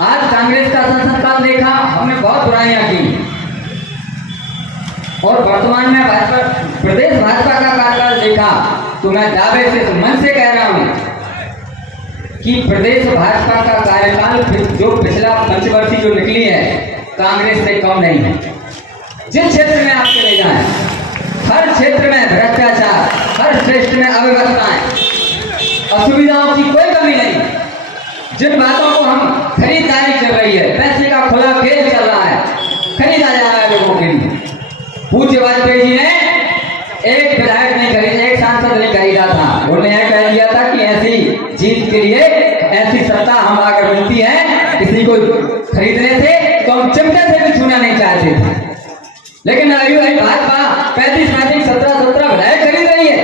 आज कांग्रेस का शासनकाल देखा, हमने बहुत बुराइयां की और वर्तमान में भाजपा प्रदेश भाजपा का कार्यकाल देखा तो मैं दावे से मन से कह रहा हूं कि प्रदेश भाजपा का कार्यकाल जो पिछला पंचवर्षीय जो निकली है कांग्रेस से कम नहीं है। जिस क्षेत्र में आप चले जाएं, हर क्षेत्र में भ्रष्टाचार, हर क्षेत्र में अव्यवस्थाएं, असुविधाओं की कोई कमी नहीं। जिन बातों को हम खरीदारी चल रही है, पैसे का खुला खेल चल रहा है, खरीदा जा रहा है लोगों के लिए। पूज्य वाजपेयी जी ने एक विधायक नहीं खरीदा, एक सांसद नहीं खरीदा था। उन्होंने यह कह दिया था कि ऐसी जीत के लिए ऐसी सत्ता हम अगर मिलती है किसी को खरीदने से तो हम चिमटे से भी छूना नहीं चाहते थे। लेकिन अभी भाजपा 35 17 विधायक खरीद रही है।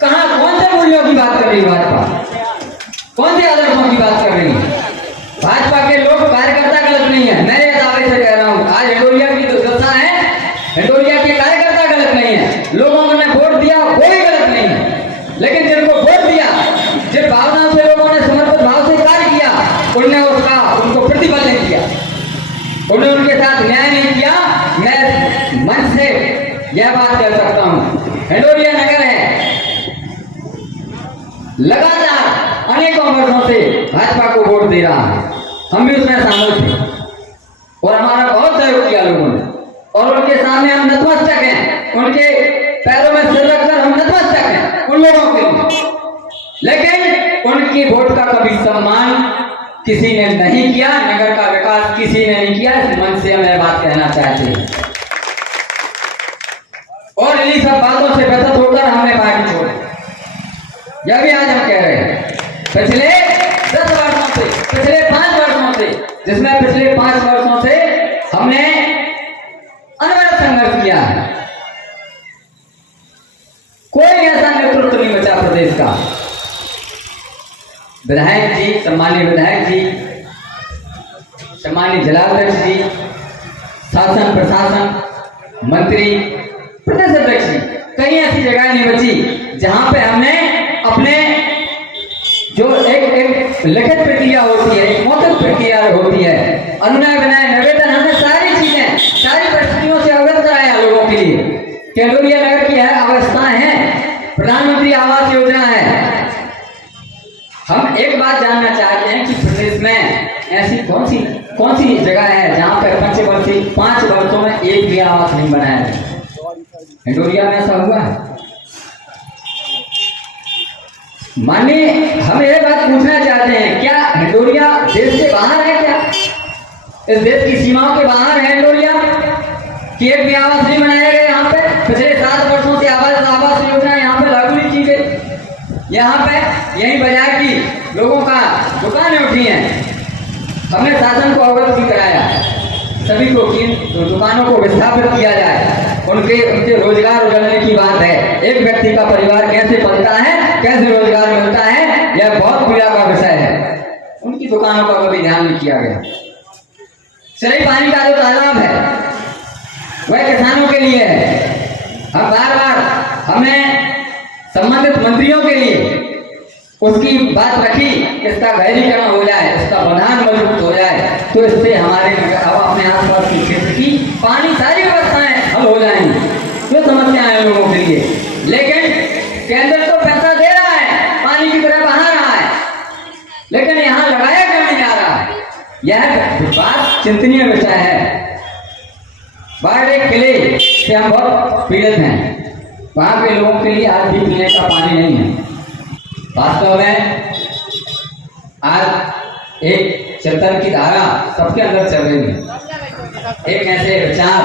कहां कौन से मूल्यों की बात कर रही है भाजपा, कौन से आदर्शों की बात कर रही है? भाजपा के लोग कार्यकर्ता गलत नहीं है, मैं ये दावे से कह रहा हूं। आज हिंडोरिया की जो दशा है, हिंडोरिया के कार्यकर्ता गलत नहीं है, लोगों ने वोट दिया कोई गलत नहीं है। लेकिन जिनको वोट दिया, जिन भावना से लोगों ने समर्पित भाव से कार्य किया, उनने उनको प्रतिफल नहीं किया, उन्होंने उनके साथ न्याय नहीं किया। मैं मन से यह बात कह सकता हूं, हिंडोरिया नगर है, लगातार अनेकों वर्षों से भाजपा को वोट दे रहा है। हम भी उसमें शामिल थे और हमारा बहुत सहयोग किया लोगों ने, और उनके सामने हम नतमस्तक हैं, उनके पैरों में सिर रखकर हम नतमस्तक हैं उन लोगों के लिए। लेकिन उनकी वोट का कभी सम्मान किसी ने नहीं किया, नगर का विकास किसी ने नहीं किया। इस मन से हम यह बात कहना चाहते हैं और इन्हीं सब बातों से व्यथित होकर हमने पार्टी छोड़ी। यह भी आज हम कह रहे हैं, पिछले 10 वर्षों से, पिछले 5 वर्षों से, जिसमें पिछले 5 वर्षों से हमने अनवरत संघर्ष किया है, कोई ऐसा नेतृत्व नहीं बचा प्रदेश का। विधायक जी, सम्मानीय विधायक जी, सम्मानीय जिलाध्यक्ष जी, शासन प्रशासन मंत्री, प्रदेश अध्यक्ष जी, कहीं ऐसी जगह नहीं बची जहां पे हमने अपने जो एक लिखित प्रक्रिया होती है, एक मौखिक प्रक्रिया होती है, अनुनय विनय निवेदन, हमने सारी चीजें सारी परिस्थितियों से अवगत कराया लोगों के लिए। हिंडोरिया नगर की है अवस्थाएं हैं, प्रधानमंत्री आवास योजना है। हम एक बात जानना चाहते हैं कि प्रदेश में ऐसी कौन सी जगह है जहां पर 5 वर्षों में एक भी आवास नहीं बनाया है? हिंडोरिया में ऐसा हुआ है? मानिए, हम ये बात पूछना चाहते हैं, क्या हिंडोरिया देश से बाहर है? क्या इस देश की सीमाओं के बाहर है हिंडोरिया कि एक भी आवास नहीं बनाया गया यहाँ पे? पिछले 7 वर्षों से आवास योजना यहाँ पे लागू नहीं की गई। यहाँ पे यही वजह की लोगों का दुकानें उठी हैं। हमने शासन को अवगत भी कराया सभी को कि दुकानों को विस्थापित किया जाए, उनके रोजगार उजलने की बात है। एक व्यक्ति का परिवार कैसे पलता है, कैसे रोजगार मिलता है, यह बहुत पीड़ा का विषय है। उनकी दुकानों का कभी ध्यान नहीं किया गया। चरई पानी का जो तालाब है वह किसानों के लिए है। हम बार हमने संबंधित मंत्रियों के लिए उसकी बात रखी, इसका गहरीकरण हो जाए, इसका बंधान मजबूत हो जाए, तो इससे हमारे अपने आसपास के क्षेत्र की पानी सारी व्यवस्थाएं हल हो जाएंगी, जो समस्याएं हैं लोगों के लिए। लेकिन केंद्र तो पैसा दे रहा है, पानी की तरह बहा रहा है, लेकिन यहाँ लगाया क्यों नहीं जा रहा है? यह बात चिंतनीय विषय है। बाड़े किले से हम बहुत पीड़ित हैं, वहां के लोगों के लिए आज भी पीने का पानी नहीं है। वास्तव में आज एक चेतन की धारा सबके अंदर चल रही है। एक ऐसे विचार,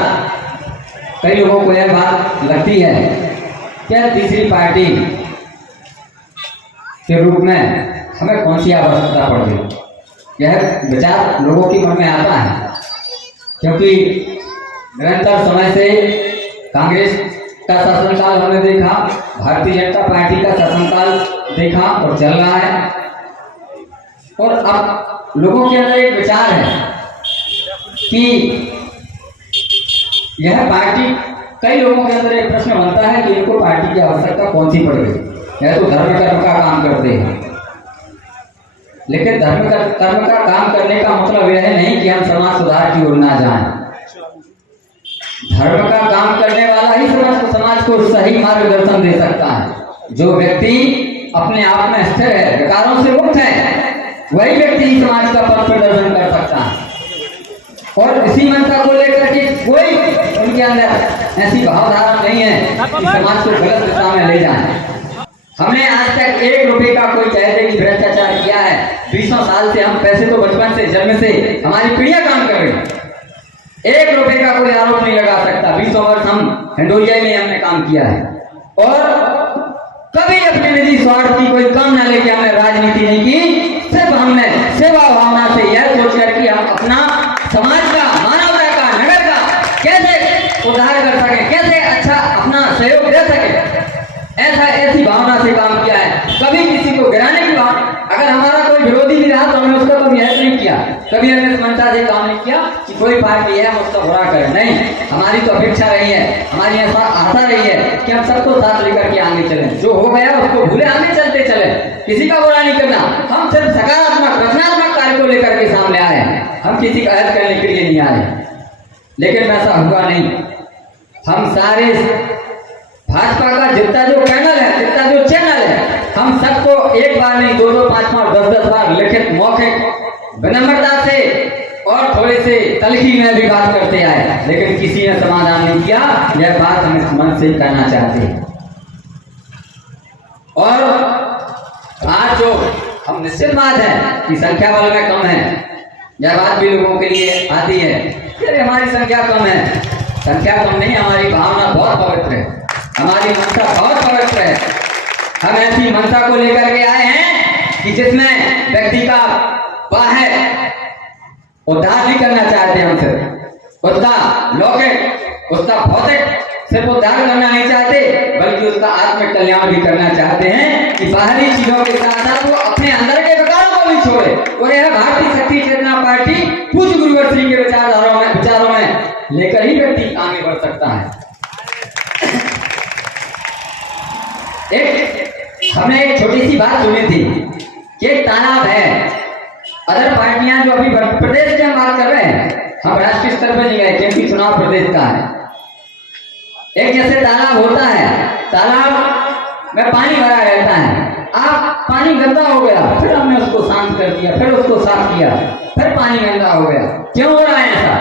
कई लोगों को यह बात लगती है कि तीसरी पार्टी के रूप में हमें कौन सी आवश्यकता पड़ गई। यह विचार लोगों के मन में आता है क्योंकि निरंतर समय से कांग्रेस का शासनकाल हमने देखा, भारतीय जनता पार्टी का शासनकाल देखा और चल रहा है, और अब लोगों के अंदर एक विचार है कि यह पार्टी, कई लोगों के अंदर एक प्रश्न बनता है कि इनको पार्टी की आवश्यकता कौन सी पड़ गई। यह तो धर्म कर्म का काम करते हैं, लेकिन कर्म का काम करने का मतलब यह नहीं कि हम समाज सुधार की ओर ना जाएं। धर्म का काम करने वाला ही समाज को सही मार्गदर्शन दे सकता है। जो व्यक्ति अपने आप में स्थिर है, विकारों से मुक्त है, वही व्यक्ति समाज का पथ प्रदर्शन कर सकता है। और इसी मंशा को लेकर के कोई उनके अंदर ऐसी भावधारा नहीं है कि समाज को गलत दिशा में ले जाए। हमने आज तक 1 रुपए का कोई चाहे कि भ्रष्टाचार किया है। 20 साल से हम पैसे तो बचपन से जन्म से हमारी पीढ़ियां काम कर रही है। 1 रुपए का कोई आरोप नहीं लगा सकता। 20 वर्ष हम हिंडोरिया में हमने काम किया है और कभी अपने निजी स्वार्थ की कोई कामना लेके हमने राजनीति नहीं की। सिर्फ हमने सेवा भावना से यह सोचकर कि हम अपना समाज का, मानवता का, नगर का कैसे उद्धार कर सके, कैसे अच्छा अपना सहयोग दे सके, ऐसी भावना से काम किया है। कभी किसी को गिराने की बात, अगर हमारा कोई विरोधी भी रहा तो हमने उसका कभी हेल्प नहीं किया। कभी हमने मंशा से काम नहीं किया कि कोई पार्टी है हम उसका बुरा करे, नहीं। हमारी तो अपेक्षा रही है, हमारी ऐसा आशा रही है कि हम सबको साथ लेकर के आगे चले। जो हो गया उसको भूले, आगे चलते चले, किसी का बुरा नहीं करना। हम सिर्फ सकारात्मक रचनात्मक कार्य को लेकर के सामने आए, हम किसी का हेल्प करने के लिए नहीं आए। लेकिन वैसा हुआ नहीं। हम सारे भाजपा का जितना जो पैनल है, जितना जो चैनल है, हम सबको एक बार नहीं 2-2, 5-5, 10-10 बार लिखित मौखिक विनम्रता से और थोड़े से तलखी में भी बात करते आए, लेकिन किसी ने समाधान नहीं किया। यह बात हम इस मन से करना चाहते हैं। और आज जो हम निश्चित बात है कि संख्या बल में कम है, यह बात भी लोगों के लिए आती है कि हमारी संख्या कम है। संख्या कम नहीं, हमारी भावना बहुत पवित्र है, हमारी मंशा बहुत पवित्र है। हम ऐसी मंशा को लेकर के आए हैं कि जिसमें व्यक्ति का बाहर उद्धार भी करना चाहते हैं। हम सिर्फ उसका लौकिक, उसका भौतिक सिर्फ उद्धार करना नहीं चाहते, बल्कि उसका आत्मिक कल्याण भी करना चाहते हैं कि बाहरी चीजों के साथ साथ वो अपने अंदर के विकारों को भी छोड़े। और यह भारतीय शक्ति चेतना पार्टी पूज्य गुरुवर श्री के विचारों में लेकर ही व्यक्ति आगे बढ़ सकता है। हमने एक छोटी सी बात सुनी थी कि एक तालाब है। अदर पार्टियां जो अभी प्रदेश की हम बात कर रहे हैं, हम राष्ट्रीय स्तर पर नहीं गए क्योंकि चुनाव प्रदेश का है। एक जैसे तालाब होता है, तालाब में पानी भरा रहता है। आप पानी गंदा हो गया, फिर हमने उसको शांत कर दिया, फिर उसको साफ किया, फिर पानी गंदा हो गया। क्यों हो रहा है ऐसा?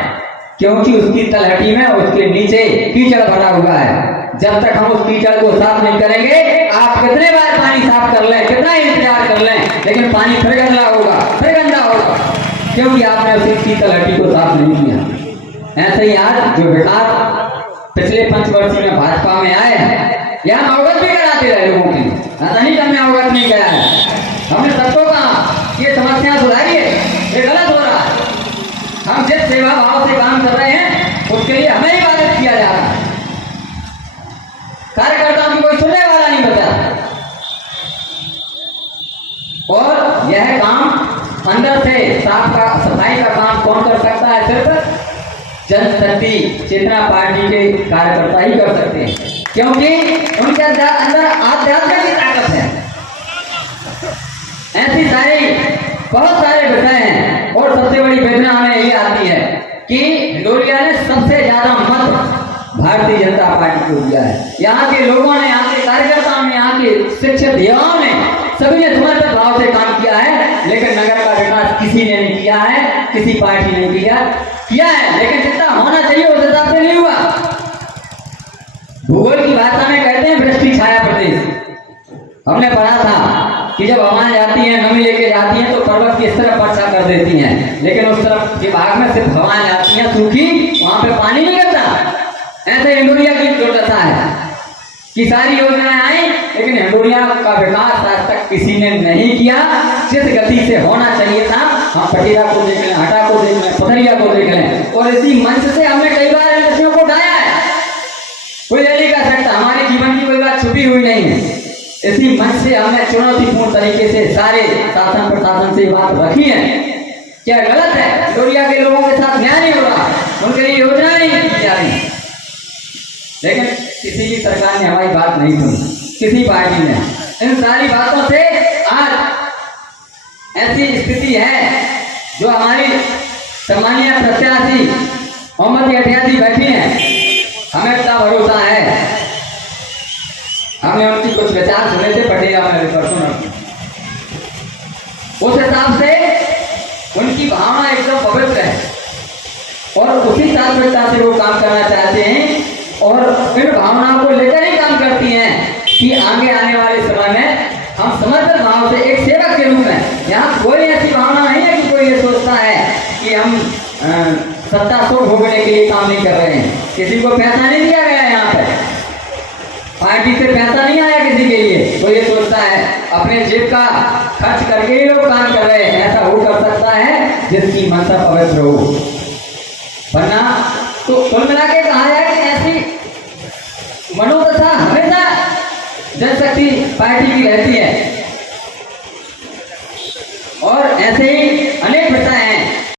क्योंकि उसकी तलहटी में, उसके नीचे कीचड़ भरा हुआ है। जब तक हम उस कीचड़ को साफ नहीं करेंगे, आप कितने बार पानी साफ कर लें, कितना इंतजार कर लें, लेकिन पानी फिर गंदा होगा, फिर गंदा होगा, क्योंकि आपने उसकी तलहटी को साफ नहीं किया। ऐसे ही आज जो विकास पिछले 5 वर्ष में भाजपा में आए हैं, यह हम अवगत भी कराते रहे लोगों की, ऐसा नहीं कि हमने अवगत नहीं कराया है। हमने सबको कहा ये समस्या सुधारिए, ये गलत हो रहा है। हम जिस सेवा भाव से काम कर रहे हैं उसके लिए हमें ही बाधित किया जा रहा है। कार्यकर्ताओं की कोई सुनने वाला नहीं बचा। और यह काम अंदर से सफाई का काम कौन कर सकता है? सिर्फ जनशक्ति चेतना पार्टी के कार्यकर्ता ही कर सकते हैं, क्योंकि उनके अंदर आध्यात्मिक की ताकत है। ऐसी बहुत सारे विषय हैं। और सबसे बड़ी वेदना हमें यही आती है कि हिंडोरिया ने सबसे ज्यादा मत भारतीय जनता पार्टी को दिया है। यहाँ के लोगों ने, यहाँ के कार्यकर्ताओं ने, यहाँ के शिक्षित युवाओं ने, सभी ने समर्पित भाव से काम किया है। लेकिन नगर का विकास किसी ने नहीं किया है, किसी पार्टी ने किया है, लेकिन जितना होना चाहिए उस हिसाब से नहीं हुआ। भूगोल की भाषा में कहते हैं वृष्टि छाया प्रदेश। हमने पढ़ा था कि जब हवाएं जाती हैं, नमी लेके जाती हैं, तो पर्वत की इस तरफ वर्षा कर देती हैं, लेकिन उस तरफ के भाग में सिर्फ हवाएं जाती हैं सूखी, वहां पे पानी नहीं गिरता। ऐसे हिंडोरिया की दुर्दशा है कि सारी योजनाएं आई, लेकिन हिंडोरिया का विकास आज तक किसी ने नहीं किया जिस गति से होना चाहिए था। हम पटीरा को देख लें, हटा को देख लें, पथरिया को देख लें, और इसी मंच से हमने कई बार इन विषयों को उठाया है। कोई नहीं कर सकता, हमारे जीवन की कोई बात छुपी हुई नहीं है। इसी मंच से हमने चुनौतीपूर्ण तरीके से सारे शासन प्रशासन से बात रखी है। क्या गलत है? हिंडोरिया के लोगों के साथ न्याय नहीं हो रहा, उनके लिए योजना नहीं की जा रही, लेकिन किसी भी सरकार ने हमारी बात नहीं सुनी, किसी पार्टी ने। इन सारी बातों से आज ऐसी स्थिति है जो हमारी सम्मानीय प्रत्याशी मोहम्मद अटिया जी बैठी हैं, हमें इतना भरोसा है, हमने उनकी कुछ विचार सुने थे पटेला में परसों, उस हिसाब से उनकी भावना एकदम पवित्र है और उसी तात्पर्यता से वो काम करना चाहते हैं और इन भावनाओं को लेकर ही काम करती हैं कि आगे आने वाले समय में हम समर्पित भाव से एक सेवक के रूप में, यहाँ कोई ऐसी भावना नहीं है कि कोई ये सोचता है कि हम सत्ता सुख भोगने के लिए काम नहीं कर रहे हैं, किसी को पैसा नहीं दिया गया है, यहाँ पर पार्टी से पैसा नहीं आया किसी के लिए, कोई ये सोचता है अपने जेब का खर्च करके ही लोग काम कर रहे हैं, ऐसा हो कर सकता है जिसकी मनसा पवित्र हो, वरना तो कुल मिला के कहा जाए कि ऐसी मनोदशा हमेशा जनशक्ति पार्टी की रहती है और ऐसे ही